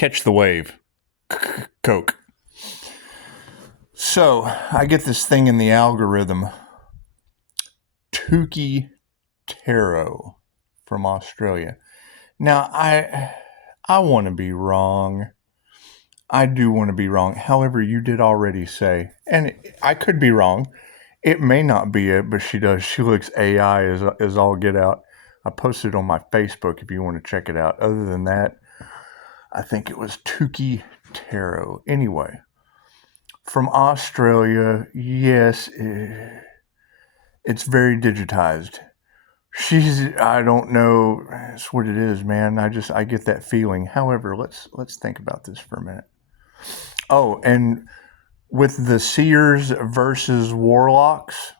Catch the wave. Coke. So, I get this thing in the algorithm. Tukey Tarot from Australia. Now, I want to be wrong. I do want to be wrong. However, you did already say, and I could be wrong. It may not be it, but she does. She looks AI as all get out. I posted on my Facebook if you want to check it out. Other than that, I think it was Tukey Tarot. Anyway, from Australia, yes, it's very digitized. I don't know, that's what it is, man. I get that feeling. However, let's think about this for a minute. Oh, and with the Seers versus Warlocks,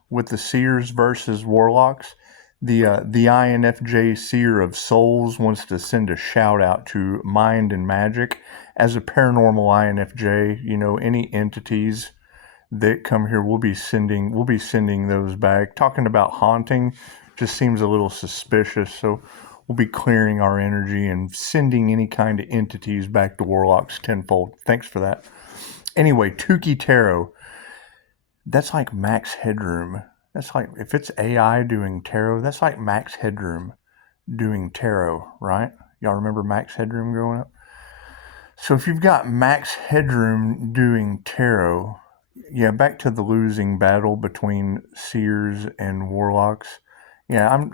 the INFJ Seer of Souls wants to send a shout out to Mind and Magic. As a paranormal INFJ, any entities that come here, we'll be sending those back. Talking about haunting just seems a little suspicious, so we'll be clearing our energy and sending any kind of entities back to Warlocks tenfold. Thanks for that. Anyway, Tukey Tarot, that's like Max Headroom. That's like, if it's AI doing tarot, that's like Max Headroom doing tarot, right? Y'all remember Max Headroom growing up? So if you've got Max Headroom doing tarot, yeah, back to the losing battle between Seers and Warlocks. Yeah,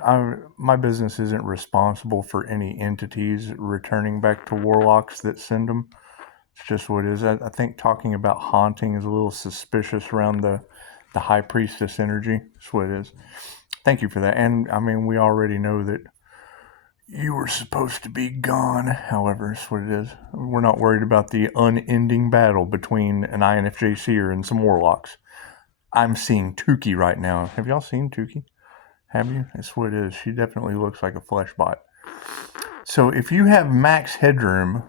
my business isn't responsible for any entities returning back to Warlocks that send them. It's just what it is. I think talking about haunting is a little suspicious around the High Priestess energy. That's what it is. Thank you for that. And, we already know that you were supposed to be gone. However, that's what it is. We're not worried about the unending battle between an INFJ Seer and some Warlocks. I'm seeing Tukey right now. Have y'all seen Tukey? Have you? That's what it is. She definitely looks like a flesh bot. So if you have Max Headroom,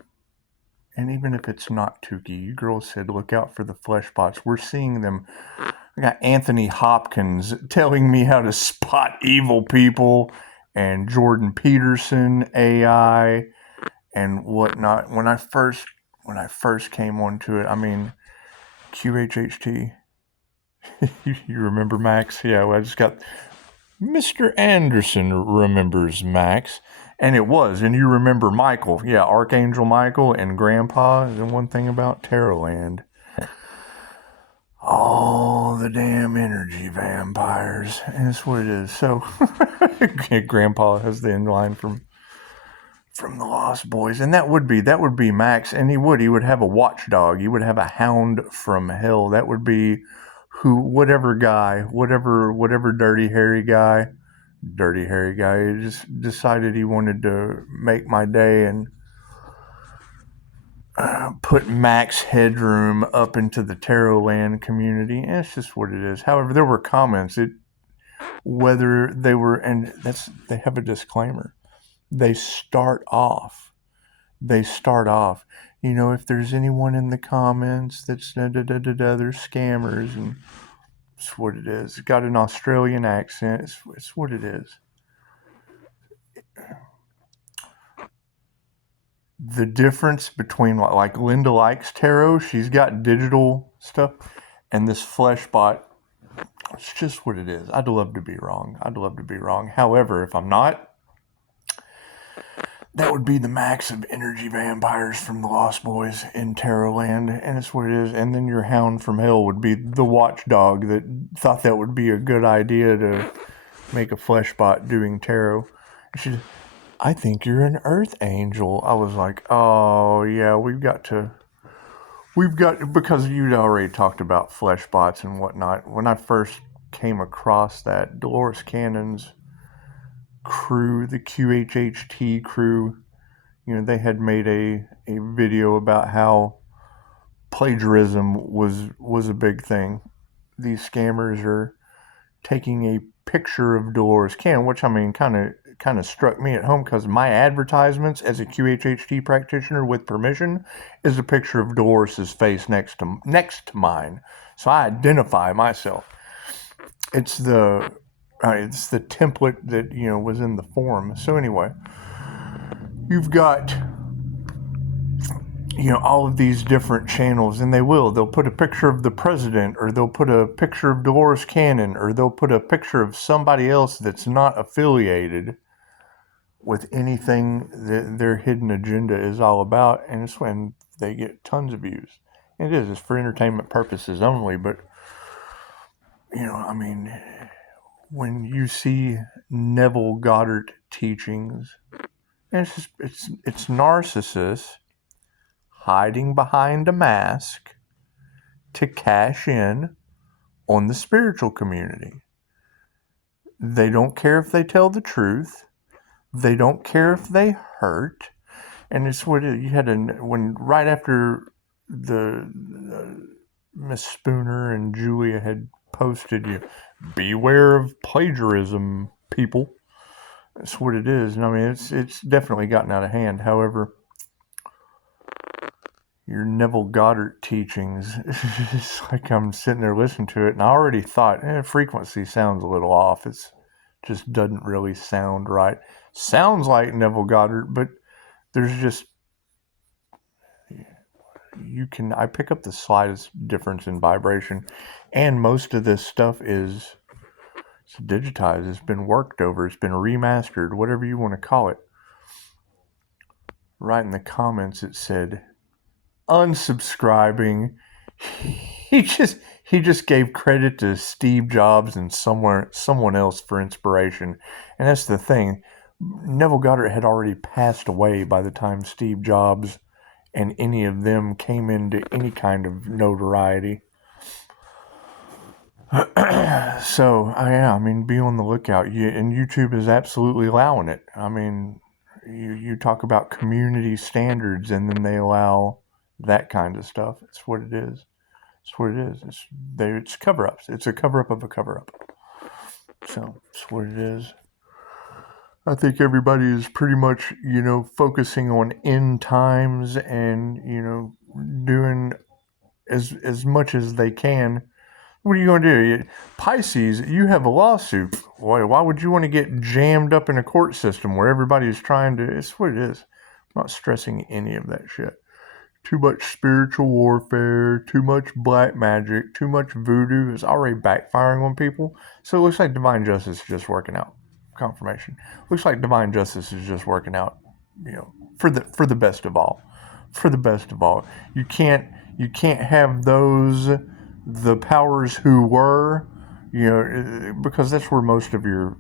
and even if it's not Tukey, you girls said look out for the flesh bots. We're seeing them. I got Anthony Hopkins telling me how to spot evil people, and Jordan Peterson AI and whatnot. When I first came onto it, QHHT. You remember Max? Yeah, well, I just got Mr. Anderson remembers Max. And it was. And you remember Michael. Yeah, Archangel Michael and Grandpa. And one thing about Tarotland. All the damn energy vampires. And that's what it is. So, Grandpa has the end line from the Lost Boys. And that would be Max. And he would have a watchdog. He would have a hound from hell. That would be whatever dirty hairy guy just decided he wanted to make my day and put Max Headroom up into the Tarotland community. And it's just what it is. However, there were comments whether they were, and they have a disclaimer. They start off, if there's anyone in the comments that's they're scammers, and it's what it is. It's got an Australian accent. It's what it is. The difference between, like Linda likes tarot, she's got digital stuff, and this flesh bot, it's just what it is. I'd love to be wrong. However, if I'm not, that would be the max of energy vampires from the Lost Boys in Tarotland, and it's what it is. And then your hound from hell would be the watchdog that thought that would be a good idea to make a flesh bot doing tarot. I think you're an earth angel. I was like, oh yeah, we've got, because you'd already talked about flesh bots and whatnot. When I first came across that, Dolores Cannon's crew, the QHHT crew, they had made a video about how plagiarism was a big thing. These scammers are taking a picture of Dolores Cannon, which kind of struck me at home, because my advertisements as a QHHT practitioner with permission is a picture of Dolores's face next to mine, so I identify myself. It's the template that was in the form. So anyway, you've got all of these different channels, and they'll put a picture of the president, or they'll put a picture of Dolores Cannon, or they'll put a picture of somebody else that's not affiliated with anything that their hidden agenda is all about, and it's when they get tons of views. And it's for entertainment purposes only, but when you see Neville Goddard teachings, and it's narcissists hiding behind a mask to cash in on the spiritual community. They don't care if they tell the truth. They don't care if they hurt. And it's what you had when right after the Miss Spooner and Julia had posted, beware of plagiarism, people. That's what it is. And I mean, it's definitely gotten out of hand. However, your Neville Goddard teachings, it's like I'm sitting there listening to it, and I already thought, frequency sounds a little off. It's just doesn't really sound right. Sounds like Neville Goddard, but there's just, I pick up the slightest difference in vibration, and most of this stuff it's digitized, it's been worked over, it's been remastered, whatever you want to call it. Right in the comments it said, unsubscribing. He just gave credit to Steve Jobs and someone else for inspiration. And that's the thing. Neville Goddard had already passed away by the time Steve Jobs and any of them came into any kind of notoriety. So, be on the lookout. And YouTube is absolutely allowing it. I mean, you talk about community standards, and then they allow that kind of stuff. It's what it is. It's what it is. It's cover-ups. It's a cover-up of a cover-up. So, it's what it is. I think everybody is pretty much, focusing on end times and, doing as much as they can. What are you going to do? Pisces, you have a lawsuit. Why would you want to get jammed up in a court system where everybody's trying to... It's what it is. I'm not stressing any of that shit. Too much spiritual warfare, too much black magic, too much voodoo is already backfiring on people. So it looks like divine justice is just working out. Confirmation. Looks like divine justice is just working out, for the best of all. For the best of all. You can't have the powers who were, because that's where most of your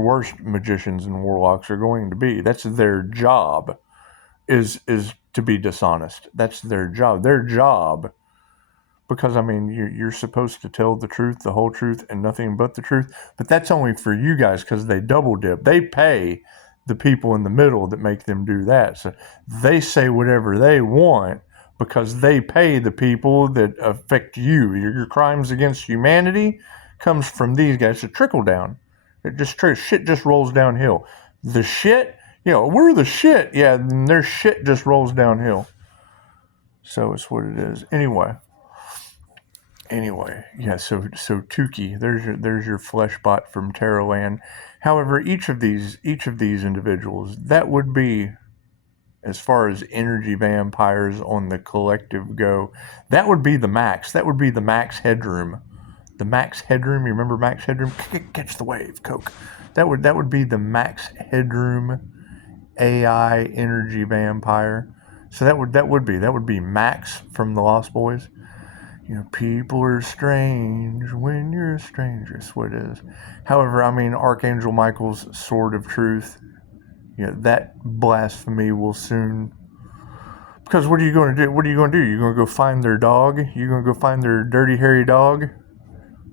worst magicians and warlocks are going to be. That's their job, is to be dishonest. That's their job. Their job, because you're supposed to tell the truth, the whole truth, and nothing but the truth. But that's only for you guys, because they double dip. They pay the people in the middle that make them do that. So they say whatever they want because they pay the people that affect you. Your crimes against humanity comes from these guys. It's a trickle down. Shit just rolls downhill. The shit, we're the shit. Yeah, and their shit just rolls downhill. So it's what it is. Anyway, yeah. So Tukey, there's your flesh bot from Tarotland. However, each of these individuals, that would be, as far as energy vampires on the collective go, that would be the max. That would be the max headroom. The max headroom. You remember max headroom? Catch the wave, Coke. That would be the max headroom AI energy vampire. So that would be Max from the Lost Boys. People are strange when you're a stranger. That's what it is. However, Archangel Michael's sword of truth, that blasphemy will soon... Because what are you going to do? What are you going to do? You're going to go find their dog? You're going to go find their dirty, hairy dog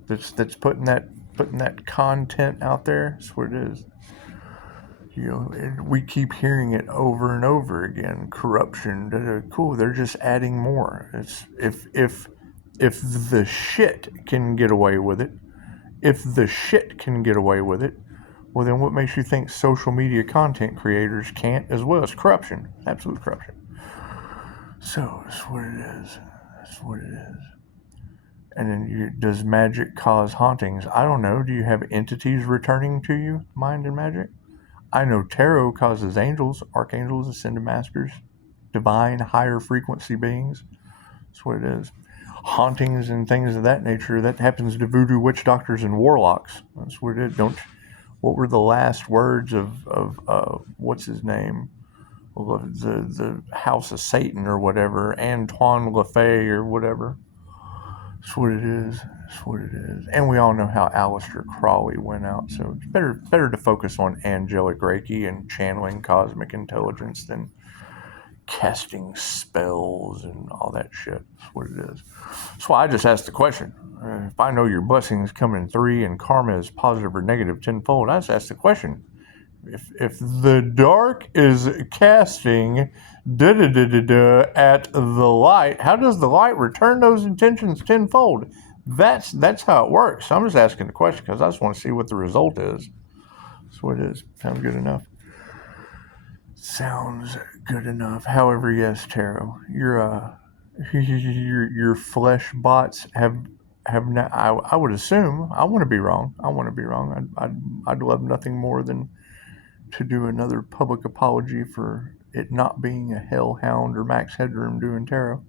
that's putting that content out there? That's what it is. We keep hearing it over and over again. Corruption. Cool. They're just adding more. It's if the shit can get away with it, well, then what makes you think social media content creators can't as well? It's corruption. Absolute corruption. So that's what it is. That's what it is. And then does magic cause hauntings? I don't know. Do you have entities returning to you, mind and magic? I know tarot causes angels, archangels, ascended masters, divine, higher frequency beings. That's what it is. Hauntings and things of that nature, that happens to voodoo witch doctors and warlocks. That's what it is. What were the last words of what's his name? The House of Satan or whatever, Antoine LaFay or whatever. That's what it is. That's what it is. And we all know how Aleister Crowley went out, so it's better to focus on angelic Reiki and channeling cosmic intelligence than casting spells and all that shit. That's what it is. That's why I just asked the question. If I know your blessings come in 3 and karma is positive or negative tenfold, I just asked the question. If the dark is casting at the light, how does the light return those intentions tenfold? That's how it works. I'm just asking the question because I just want to see what the result is. That's what it is. Sounds good enough. Sounds good enough. However, yes, Tarot, your flesh bots have not. I would assume. I want to be wrong. I'd love nothing more than to do another public apology for it not being a hellhound or Max Headroom doing tarot.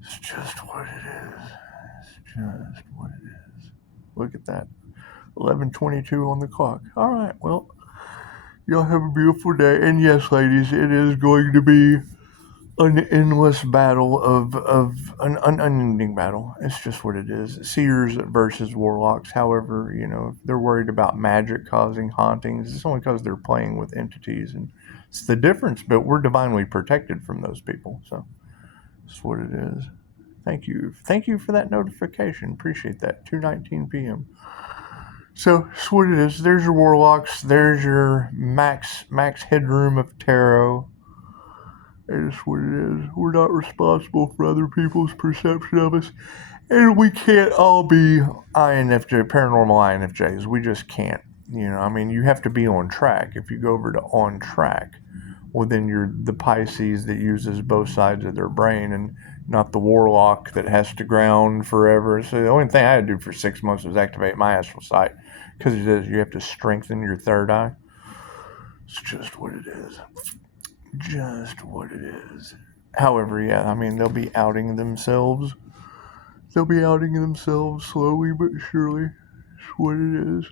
It's just what it is. It's just what it is. Look at that. 11:22 on the clock. All right, well, y'all have a beautiful day. And yes, ladies, it is going to be an endless battle of an unending battle. It's just what it is. Seers versus warlocks. However, if they're worried about magic causing hauntings, it's only because they're playing with entities, and it's the difference. But we're divinely protected from those people, so that's what it is. Thank you for that notification. Appreciate that. 2:19 p.m. So that's what it is. There's your warlocks. There's your max headroom of tarot. It is what it is. We're not responsible for other people's perception of us. And we can't all be INFJ, paranormal INFJs. We just can't. You have to be on track. If you go over to on track, well, then you're the Pisces that uses both sides of their brain and not the warlock that has to ground forever. So the only thing I had to do for 6 months was activate my astral sight because it is, you have to strengthen your third eye. It's just what it is. Just what it is. However, yeah, they'll be outing themselves. They'll be outing themselves slowly but surely. That's what it is.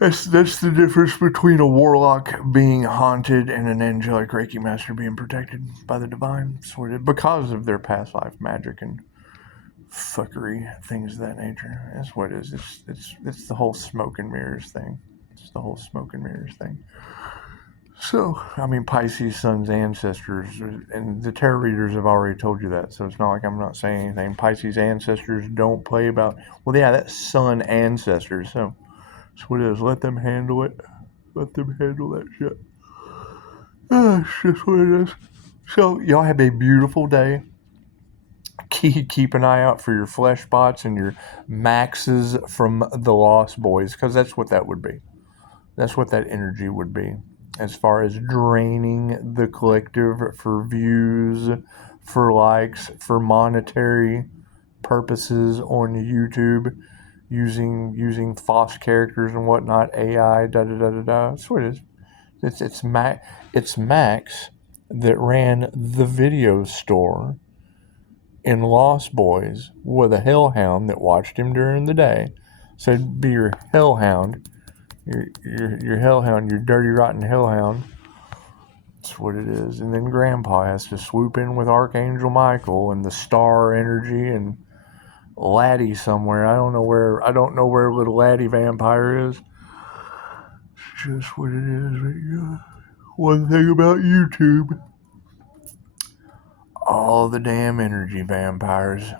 That's the difference between a warlock being haunted and an angelic Reiki master being protected by the divine. That's what it is. Because of their past life magic and fuckery, things of that nature. That's what it is. It's the whole smoke and mirrors thing. It's the whole smoke and mirrors thing. So, Pisces sun's ancestors, and the tarot readers have already told you that, so it's not like I'm not saying anything. Pisces ancestors don't play about, well, yeah, that's sun ancestors, so that's what it is. Let them handle it. Let them handle that shit. That's just what it is. So, y'all have a beautiful day. Keep an eye out for your flesh bots and your maxes from the Lost Boys, because that's what that would be. That's what that energy would be. As far as draining the collective for views, for likes, for monetary purposes on YouTube, using false characters and whatnot, AI, That's what it is. It's Max that ran the video store in Lost Boys with a hellhound that watched him during the day. So it'd be your hellhound. Your hellhound, your dirty, rotten hellhound. That's what it is. And then Grandpa has to swoop in with Archangel Michael and the star energy and Laddie somewhere. I don't know where little Laddie vampire is. It's just what it is. One thing about YouTube, all the damn energy vampires.